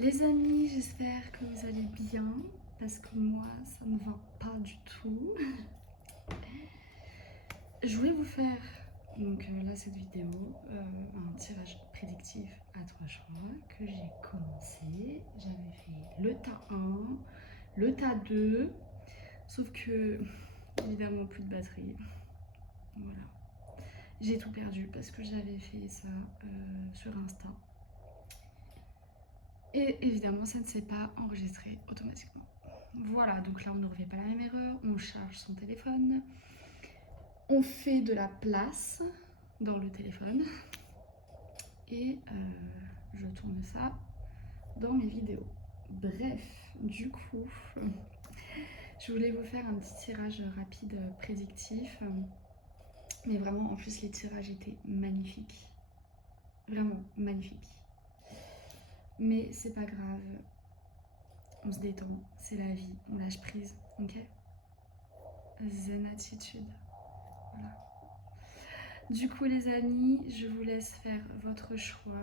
Les amis, j'espère que vous allez bien parce que moi ça ne va pas du tout. Je voulais vous faire donc là cette vidéo, un tirage prédictif à 3 choix que j'ai commencé. J'avais fait le tas 1, le tas 2, sauf que évidemment plus de batterie. Voilà. J'ai tout perdu parce que j'avais fait ça sur Insta. Et évidemment, ça ne s'est pas enregistré automatiquement. Voilà, donc là, on ne refait pas la même erreur. On charge son téléphone. On fait de la place dans le téléphone. Et je tourne ça dans mes vidéos. Bref, du coup, je voulais vous faire un petit tirage rapide prédictif. Mais vraiment, en plus, les tirages étaient magnifiques. Vraiment magnifiques. Mais c'est pas grave. On se détend, c'est la vie, on lâche prise, ok? Zen attitude, voilà. Du coup les amis, je vous laisse faire votre choix.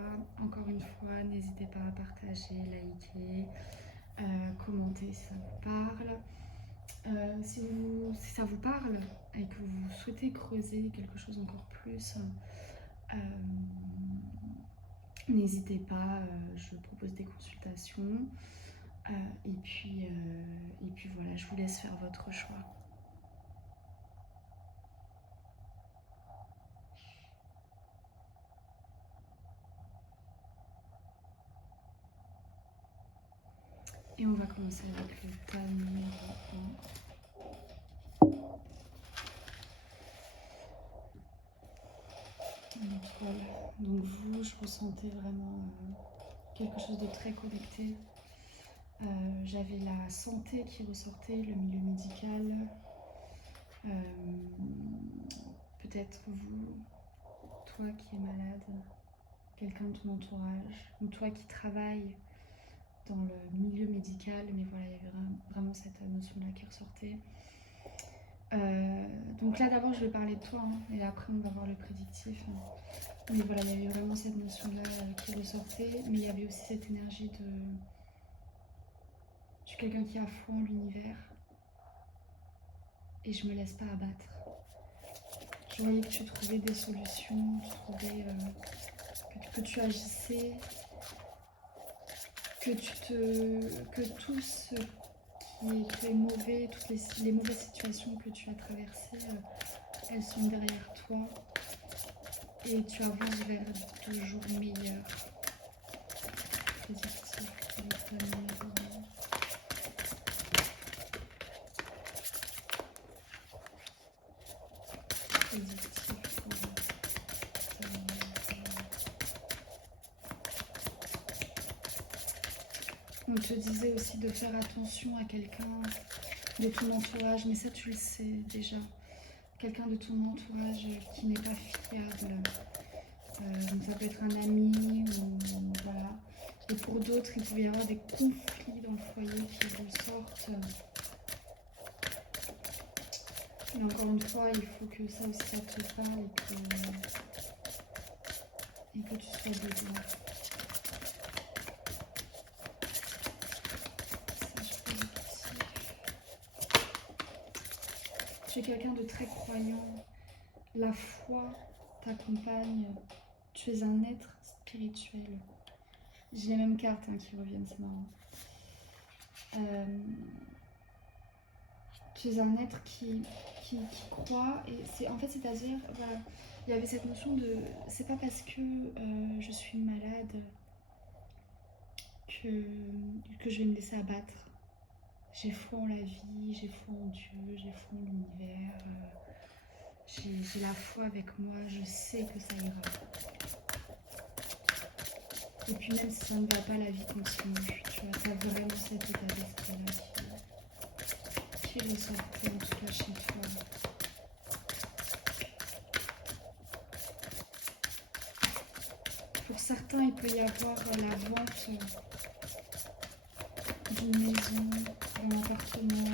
Encore une fois, n'hésitez pas à partager, liker, commenter si ça vous parle. Si ça vous parle et que vous souhaitez creuser quelque chose encore plus, n'hésitez pas, je propose des consultations. Et puis voilà, je vous laisse faire votre choix. Et on va commencer avec le tas numéro 1. Donc voilà, donc vous, je ressentais vraiment quelque chose de très connecté. J'avais la santé qui ressortait, le milieu médical. Peut-être vous, toi qui es malade, quelqu'un de ton entourage, ou toi qui travaille dans le milieu médical, mais voilà, il y avait vraiment cette notion-là qui ressortait. Donc là d'abord je vais parler de toi, hein, et après on va voir le prédictif. Mais voilà, il y avait vraiment cette notion-là qui ressortait, mais il y avait aussi cette énergie de... Je suis quelqu'un qui a foi en l'univers et je me laisse pas abattre. Je voyais que tu trouvais des solutions, que tu agissais, que tout ce qui était mauvais, toutes les mauvaises situations que tu as traversées, elles sont derrière toi et tu avances vers de jours meilleurs. Positif, on te disait aussi de faire attention à quelqu'un de ton entourage, mais ça tu le sais déjà. Quelqu'un de ton entourage qui n'est pas fiable. Donc ça peut être un ami ou voilà. Et pour d'autres, il peut y avoir des conflits dans le foyer qui ressortent. Mais encore une fois, il faut que ça aussi ça te parle et que tu sois dedans. Tu es quelqu'un de très croyant. La foi t'accompagne. Tu es un être spirituel. J'ai les mêmes cartes qui reviennent, c'est marrant. Tu es un être qui croit, et c'est-à-dire, voilà, il y avait cette notion de, c'est pas parce que je suis malade que je vais me laisser abattre. J'ai foi en la vie, j'ai foi en Dieu, j'ai foi en l'univers, j'ai la foi avec moi, je sais que ça ira. Et puis même si ça ne va pas, la vie continue. Tu vois, t'as vraiment cet état d'esprit-là qui ressortait en tout cas chez toi. Pour certains, il peut y avoir la vente d'une maison, d'un appartement,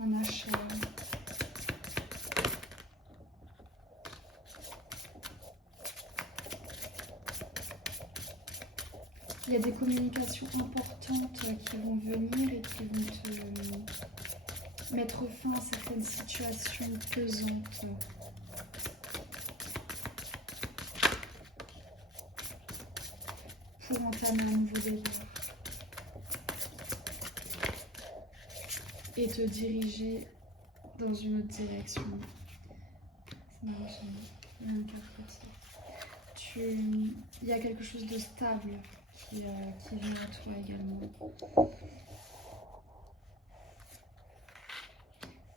un achat. Il y a des communications importantes qui vont venir et qui vont te mettre fin à certaines situations pesantes. Pour entamer un nouveau départ. Et te diriger dans une autre direction. C'est marrant, j'ai une carte petit. Il y a quelque chose de stable qui vient à toi également.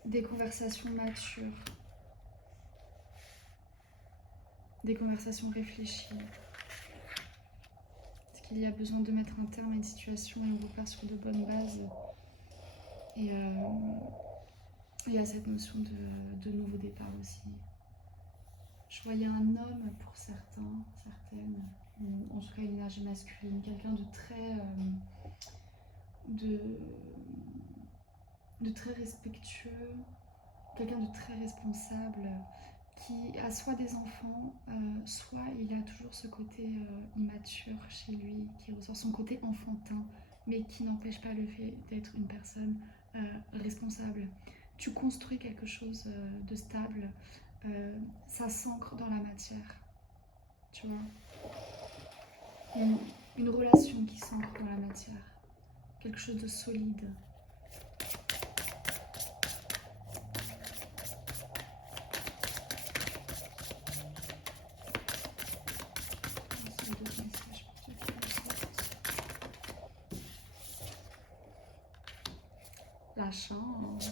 Des conversations matures. Des conversations réfléchies. Parce qu'il y a besoin de mettre un terme à une situation et on repart sur de bonnes bases. Et il y a cette notion de nouveau départ aussi. Je voyais un homme pour certains, certaines, ou en tout cas une énergie masculine, quelqu'un de très très respectueux, quelqu'un de très responsable, qui a soit des enfants, soit il a toujours ce côté immature chez lui, qui ressort son côté enfantin, mais qui n'empêche pas le fait d'être une personne responsable. Tu construis quelque chose de stable, ça s'ancre dans la matière, tu vois. Une relation qui s'ancre dans la matière, quelque chose de solide. La chance.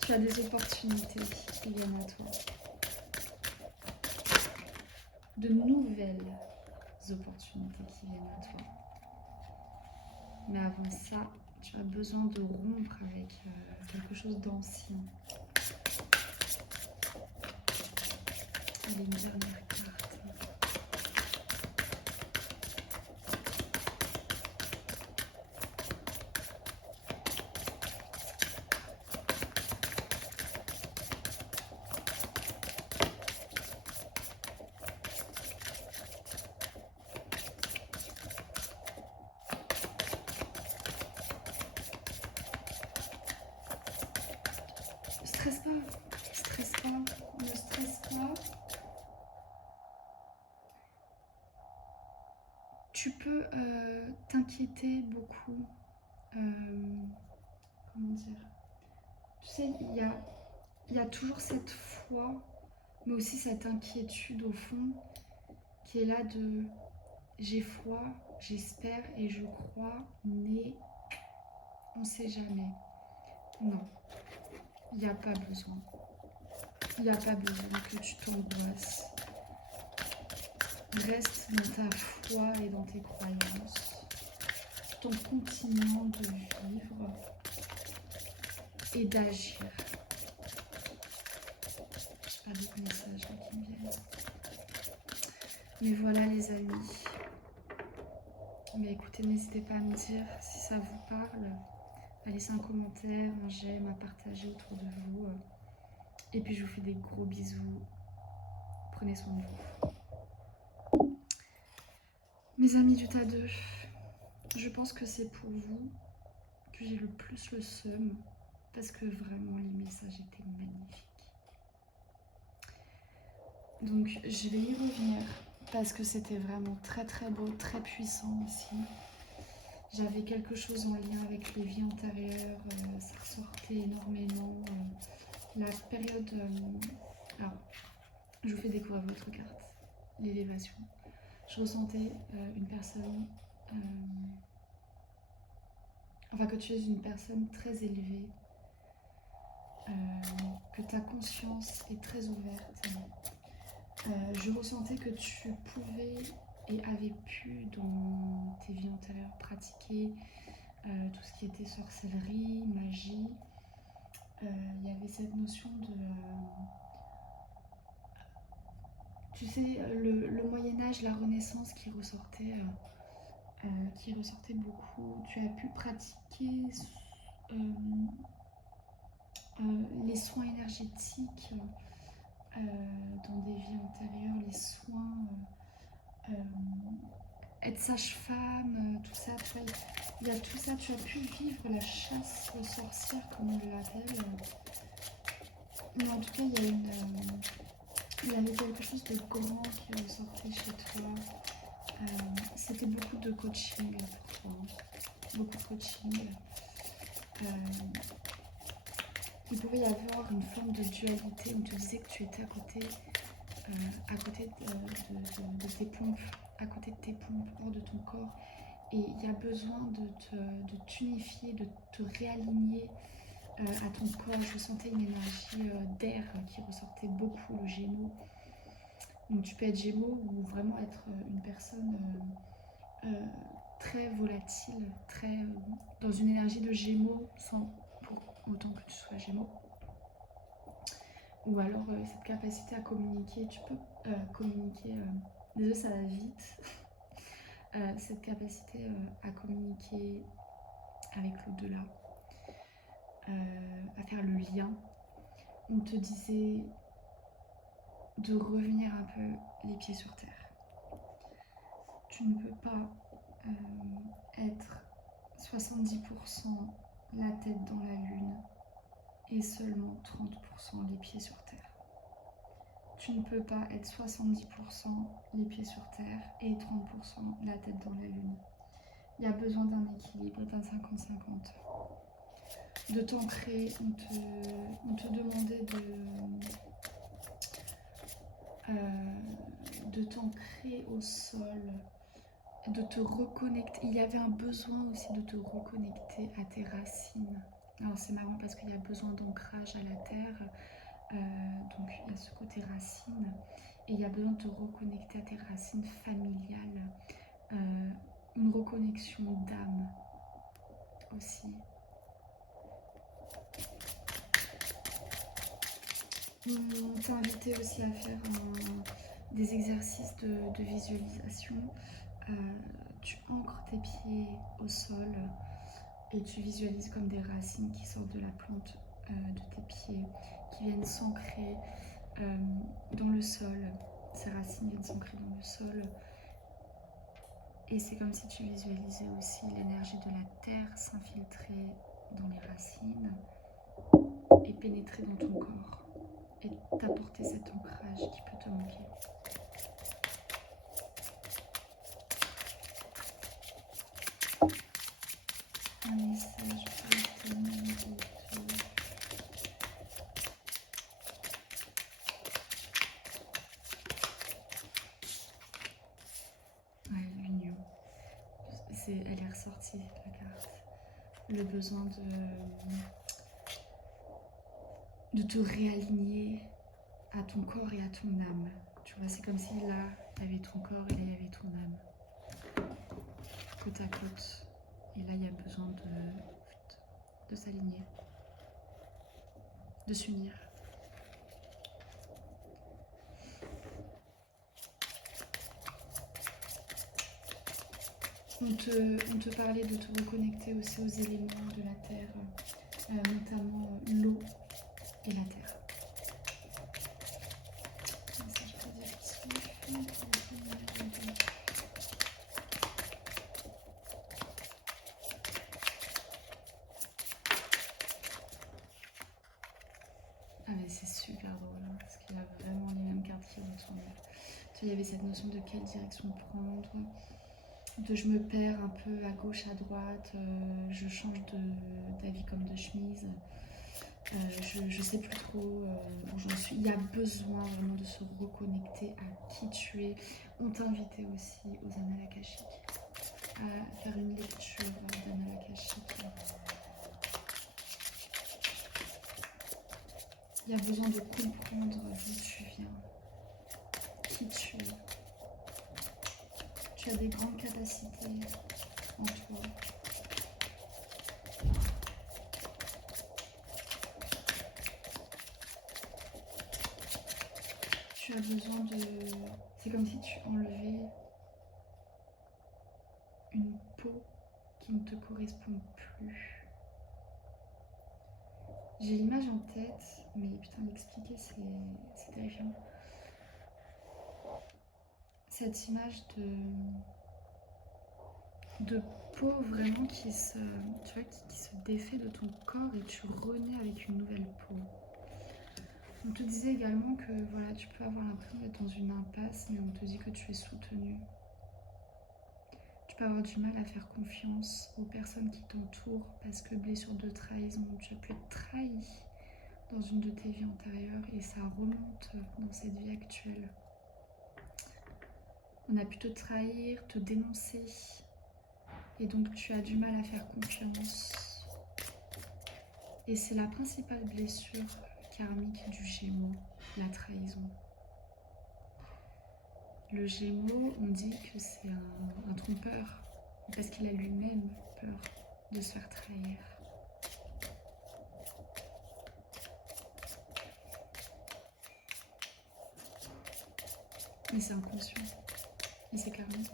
Tu as des opportunités qui viennent à toi. De nouvelles opportunités qui viennent à toi. Mais avant ça, tu as besoin de rompre avec quelque chose d'ancien. Allez, une dernière carte. Stresse pas, ne stresse pas. Tu peux t'inquiéter beaucoup. Comment dire? Tu sais, il y a toujours cette foi, mais aussi cette inquiétude au fond, qui est là de j'ai foi, j'espère et je crois, mais on sait jamais. Non, il n'y a pas besoin. Il n'y a pas besoin que tu t'angoisses. Reste dans ta foi et dans tes croyances, tout en continuant de vivre et d'agir. J'ai pas d'autres messages là qui me viennent. Mais voilà les amis. Mais écoutez, n'hésitez pas à me dire si ça vous parle, à laisser un commentaire, un j'aime, à partager autour de vous. Et puis je vous fais des gros bisous. Prenez soin de vous. Mes amis du tas 2, je pense que c'est pour vous que j'ai le plus le seum, parce que vraiment les messages étaient magnifiques. Donc je vais y revenir, parce que c'était vraiment très très beau, très puissant aussi. J'avais quelque chose en lien avec les vies antérieures, ça ressortait énormément. La période... alors, je vous fais découvrir votre carte, l'élévation. Je ressentais une personne... enfin, que tu es une personne très élevée, que ta conscience est très ouverte. Je ressentais que tu pouvais et avais pu, dans tes vies antérieures, pratiquer tout ce qui était sorcellerie, magie. Il y avait cette notion de... tu sais, le Moyen-Âge, la Renaissance qui ressortait beaucoup. Tu as pu pratiquer les soins énergétiques dans des vies antérieures, les soins être sage-femme, tout ça, tu vois, il y a tout ça, tu as pu vivre la chasse aux sorcières, comme on l'appelle. Mais en tout cas, il y avait quelque chose de grand qui ressortait chez toi. C'était beaucoup de coaching pour toi, hein. Beaucoup de coaching. Il pouvait y avoir une forme de dualité où on te disait que tu étais à côté de tes pompes, à côté de tes pompes, hors de ton corps. Et il y a besoin de t'unifier, de te réaligner à ton corps. Je sentais une énergie d'air qui ressortait beaucoup, le Gémeaux. Donc tu peux être Gémeaux ou vraiment être une personne très volatile, très dans une énergie de Gémeaux, sans pour autant que tu sois Gémeaux. Ou alors cette capacité à communiquer, tu peux communiquer, désolé ça va vite, cette capacité à communiquer avec l'au-delà, à faire le lien. On te disait de revenir un peu les pieds sur terre. Tu ne peux pas être 70% la tête dans la lune et seulement 30% les pieds sur terre. Tu ne peux pas être 70% les pieds sur terre et 30% la tête dans la lune. Il y a besoin d'un équilibre, d'un 50-50. De t'ancrer, on te demandait de t'ancrer au sol, de te reconnecter. Il y avait un besoin aussi de te reconnecter à tes racines. Alors c'est marrant parce qu'il y a besoin d'ancrage à la terre, donc il y a ce côté racine, et il y a besoin de te reconnecter à tes racines familiales, une reconnexion d'âme aussi. On t'a invité aussi à faire des exercices de visualisation. Tu ancres tes pieds au sol et tu visualises comme des racines qui sortent de la plante de tes pieds, qui viennent s'ancrer dans le sol. Ces racines viennent s'ancrer dans le sol. Et c'est comme si tu visualisais aussi l'énergie de la terre s'infiltrer dans les racines et pénétrer dans ton corps et t'apporter cet ancrage qui peut te manquer. Un message pour l'humanité. Ouais, l'union. Elle est ressortie, la carte. Le besoin de te réaligner à ton corps et à ton âme. Tu vois, c'est comme si là, il y avait ton corps et là, il y avait ton âme. Côte à côte. Et là, il y a besoin de s'aligner, de s'unir. On te parlait de te reconnecter aussi aux éléments de la terre, notamment l'eau et la terre. Ah mais c'est super drôle, hein, parce qu'il y a vraiment les mêmes cartes qui retournent. Il y avait cette notion de quelle direction prendre, de je me perds un peu à gauche, à droite, je change d'avis comme de chemise, je sais plus trop où j'en suis. Il y a besoin vraiment de se reconnecter à qui tu es. On t'invitait aussi aux annales akashiques à faire une lecture d'annales akashiques. Il y a besoin de comprendre d'où tu viens, qui tu es. Tu as des grandes capacités en toi. Tu as besoin de... C'est comme si tu enlevais une peau qui ne te correspond plus. J'ai l'image en tête, mais putain, l'expliquer, c'est terrifiant. Cette image de peau vraiment qui se, tu vois, qui se défait de ton corps et tu renais avec une nouvelle peau. On te disait également que voilà, tu peux avoir l'impression d'être dans une impasse, mais on te dit que tu es soutenu. Tu peux avoir du mal à faire confiance aux personnes qui t'entourent parce que blessure de trahison, tu as pu être trahi dans une de tes vies antérieures et ça remonte dans cette vie actuelle. On a pu te trahir, te dénoncer et donc tu as du mal à faire confiance. Et c'est la principale blessure karmique du Gémeaux, la trahison. Le Gémeaux, on dit que c'est un trompeur parce qu'il a lui-même peur de se faire trahir. Mais c'est inconscient, et c'est karmique.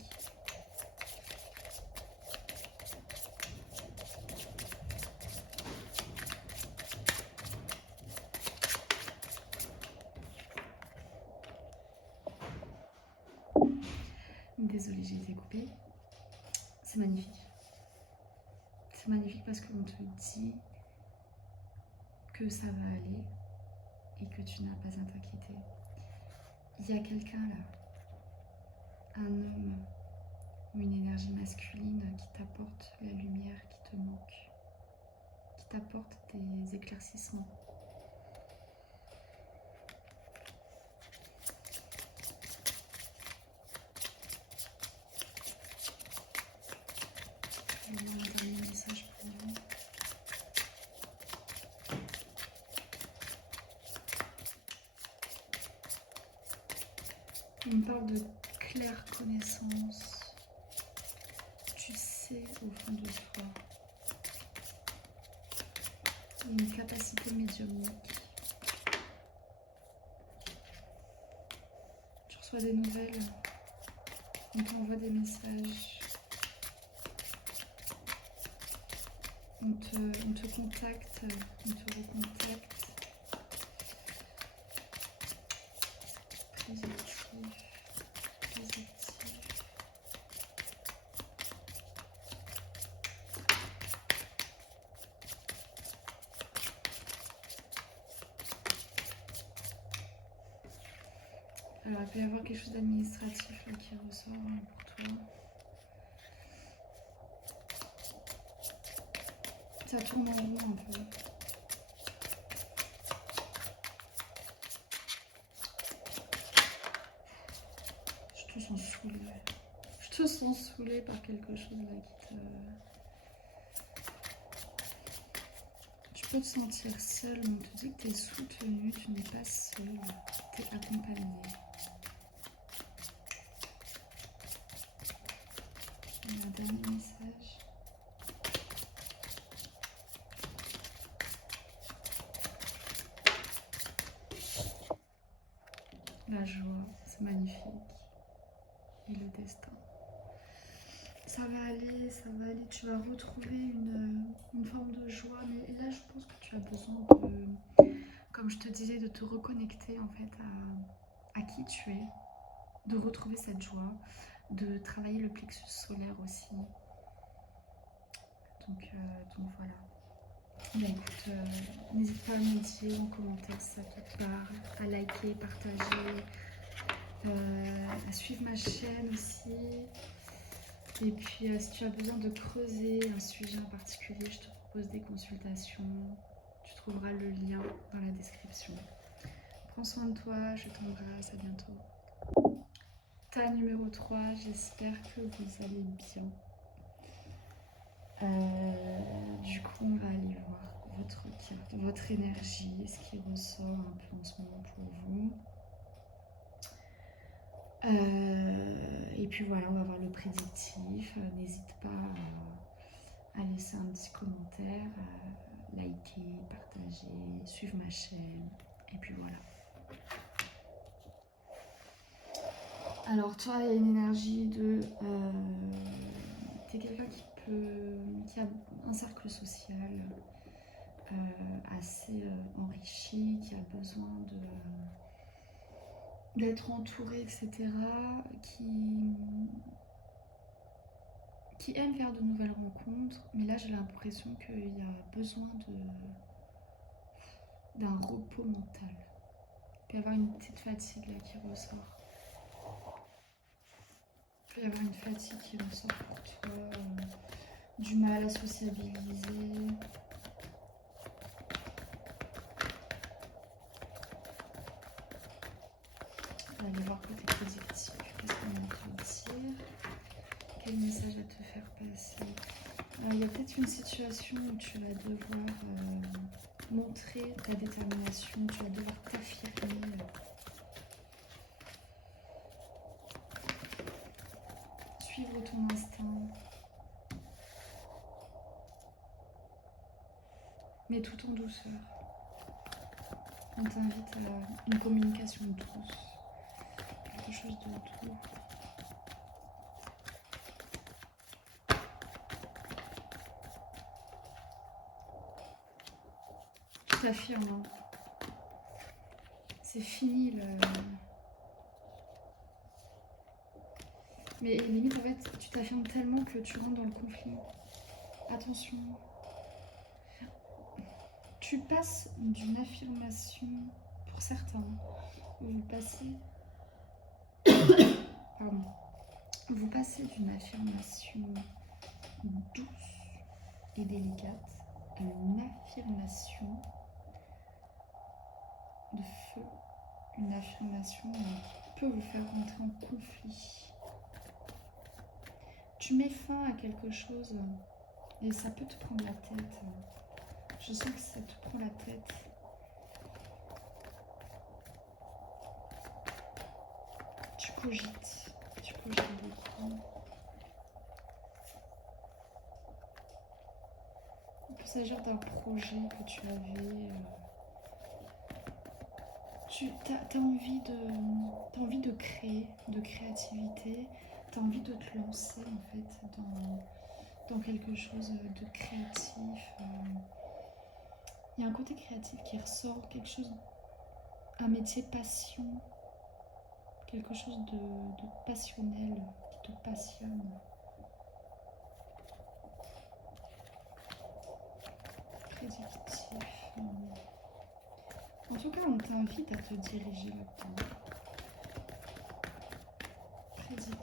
Désolée, j'ai été coupée. C'est magnifique. C'est magnifique parce qu'on te dit que ça va aller et que tu n'as pas à t'inquiéter. Il y a quelqu'un là, un homme ou une énergie masculine qui t'apporte la lumière qui te manque, qui t'apporte des éclaircissements. Je vais lire un dernier message pour vous. On me parle de claire connaissance. Tu sais au fond de toi. Il y a une capacité médiumnique. Tu reçois des nouvelles. On t'envoie des messages. On te contacte, on te recontacte. Très actif, très actif. Alors, il peut y avoir quelque chose d'administratif là qui ressort pour toi. Ça tourne en rond un peu. Je te sens saoulée. Je te sens saoulée par quelque chose là qui te... Tu peux te sentir seule, mais on te dit que tu es soutenue, tu n'es pas seule, tu es accompagnée. Un dernier message. La joie, c'est magnifique. Et le destin. Ça va aller, tu vas retrouver une forme de joie. Mais là, je pense que tu as besoin de, comme je te disais, de te reconnecter en fait à qui tu es, de retrouver cette joie, de travailler le plexus solaire aussi. Donc voilà. Bah, écoute, n'hésite pas à me dire en commentaire si ça te parle, à liker, partager, à suivre ma chaîne aussi. Et puis si tu as besoin de creuser un sujet en particulier, je te propose des consultations. Tu trouveras le lien dans la description. Prends soin de toi, je t'embrasse, à bientôt. Ta numéro 3, j'espère que vous allez bien. Du coup, on va aller voir votre carte, votre énergie, ce qui ressort un peu en ce moment pour vous. Et puis voilà, on va voir le prédictif. N'hésite pas à laisser un petit commentaire, à liker, partager, suivre ma chaîne. Et puis voilà. Alors toi, il y a une énergie de... t'es quelqu'un qui a un cercle social assez enrichi, qui a besoin d'être entouré, etc., qui aime faire de nouvelles rencontres, mais là j'ai l'impression qu'il y a besoin d'un repos mental. Il peut y avoir une petite fatigue là qui ressort. Il peut y avoir une fatigue qui ressort pour toi, du mal à sociabiliser. On va aller voir côté positif. Qu'est-ce qu'on va te dire? Quel message à te faire passer? Il y a peut-être une situation où tu vas devoir montrer ta détermination, tu vas devoir t'affirmer. Suivre ton instinct. Mais tout en douceur. On t'invite à une communication douce. Quelque chose de doux. Tu t'affirmes. Hein. C'est fini le... Mais limite, en fait, tu t'affirmes tellement que tu rentres dans le conflit. Attention. Tu passes d'une affirmation, pour certains, vous passez... Pardon. Vous passez d'une affirmation douce et délicate à une affirmation de feu. Une affirmation qui peut vous faire rentrer en conflit. Tu mets fin à quelque chose et ça peut te prendre la tête. Je sens que ça te prend la tête. Tu cogites beaucoup. Il peut s'agir d'un projet que tu avais. Tu as envie de créer, de créativité. Tu as envie de te lancer en fait dans quelque chose de créatif. Il y a un côté créatif qui ressort, quelque chose, un métier passion, quelque chose de passionnel qui te passionne. Prédictif. En tout cas, on t'invite à te diriger là-dedans. Prédictif.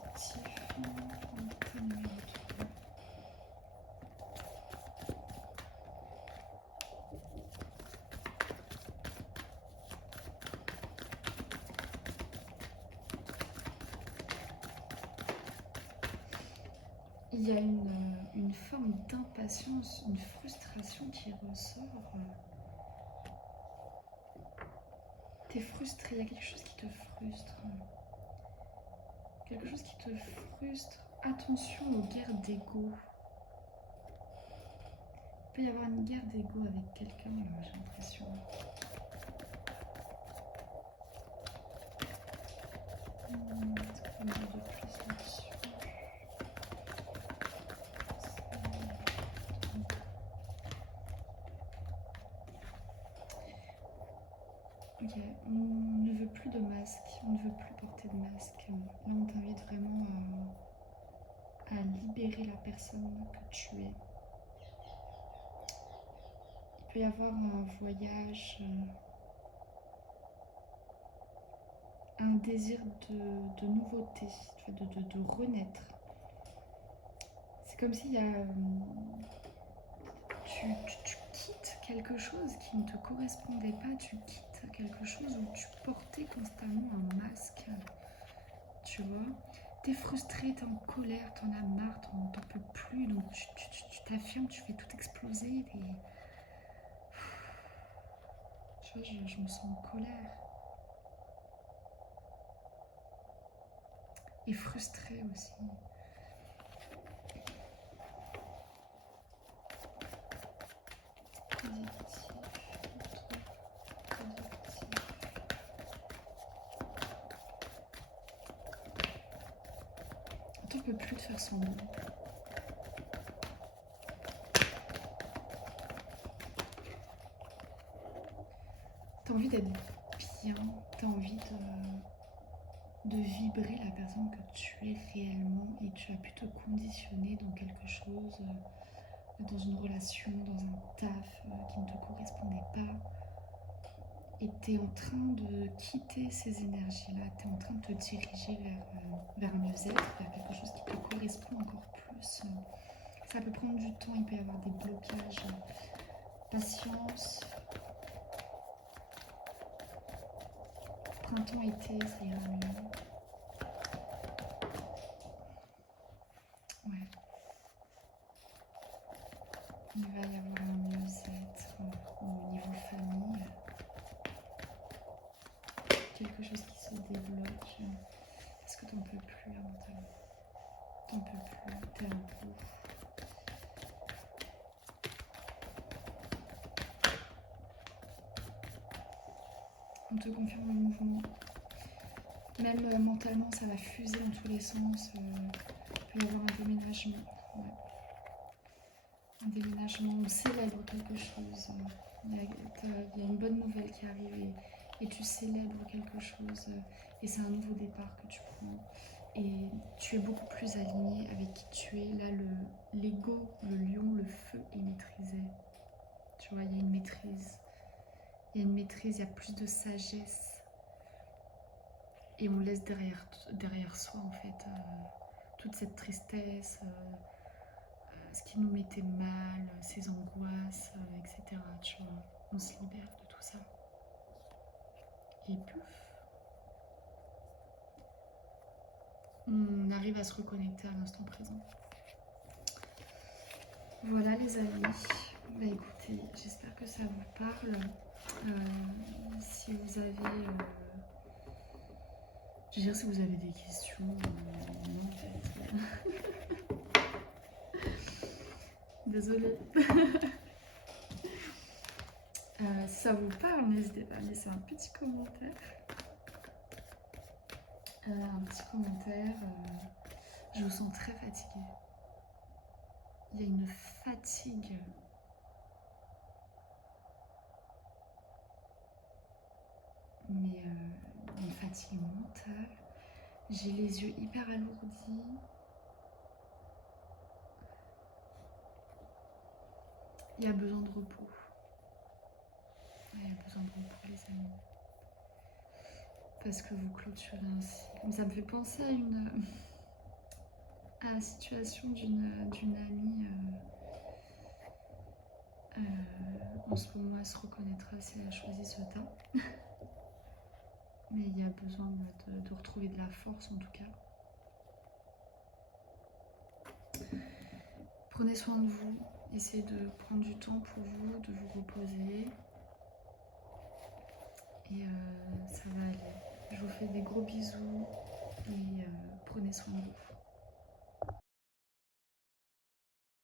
Il y a une forme d'impatience, une frustration qui ressort. T'es frustré, il y a quelque chose qui te frustre. Quelque chose qui te frustre. Attention aux guerres d'ego. Il peut y avoir une guerre d'ego avec quelqu'un, j'ai l'impression. Est-ce qu'on peut me dire de plus là-dessus? Ok, on ne veut plus de masque, on ne veut plus porter de masque. Là, on t'invite vraiment à libérer la personne que tu es. Il peut y avoir un voyage, un désir de nouveauté, de renaître. C'est comme s'il y a... Tu quittes quelque chose qui ne te correspondait pas, tu quittes quelque chose où tu portais constamment un masque, tu vois. T'es frustré, t'es en colère, t'en as marre, t'en peux plus, donc tu t'affirmes, tu fais tout exploser. Tu vois, je me sens en colère. Et frustré aussi. T'en peux plus de faire semblant. T'as envie d'être bien, t'as envie de vibrer la personne que tu es réellement et tu as pu te conditionner dans quelque chose, dans une relation, dans un taf qui ne te correspondait pas. Et tu es en train de quitter ces énergies-là, tu es en train de te diriger vers un mieux-être, vers quelque chose qui te correspond encore plus. Ça peut prendre du temps, il peut y avoir des blocages. Patience. Printemps, été, ça ira mieux. Ouais. Il va y avoir un mieux-être au niveau famille. Quelque chose qui se débloque. Parce que t'en peux plus là mentalement. T'en peux plus, t'es à bout. On te confirme le mouvement. Même mentalement, ça va fuser dans tous les sens. Il peut y avoir un déménagement. Ouais. Un déménagement, on célèbre quelque chose. Il y a une bonne nouvelle qui arrive et tu célèbres quelque chose. Et c'est un nouveau départ que tu prends. Et tu es beaucoup plus aligné avec qui tu es. Là, l'ego, le lion, le feu est maîtrisé. Tu vois, il y a une maîtrise. Il y a une maîtrise, il y a plus de sagesse. Et on laisse derrière soi, en fait, toute cette tristesse, ce qui nous mettait mal, ces angoisses, etc. Tu vois, on se libère de tout ça. Et pouf, on arrive à se reconnecter à l'instant présent. Voilà les amis. Bah écoutez, j'espère que ça vous parle. Si vous avez... je veux dire, si vous avez des questions, non en fait. Désolée. Si ça vous parle, n'hésitez pas à laisser un petit commentaire. Je vous sens très fatiguée. Il y a une fatigue. Mais une fatigue mentale. J'ai les yeux hyper alourdis. Il y a besoin de repos. Il y a besoin de repos, les amis. Parce que vous clôturez ainsi. Ça me fait penser à la situation d'une amie. En ce moment, elle se reconnaîtra si elle a choisi ce tas. Mais il y a besoin de retrouver de la force en tout cas. Prenez soin de vous. Essayez de prendre du temps pour vous, de vous reposer. Et ça va aller. Je vous fais des gros bisous et prenez soin de vous.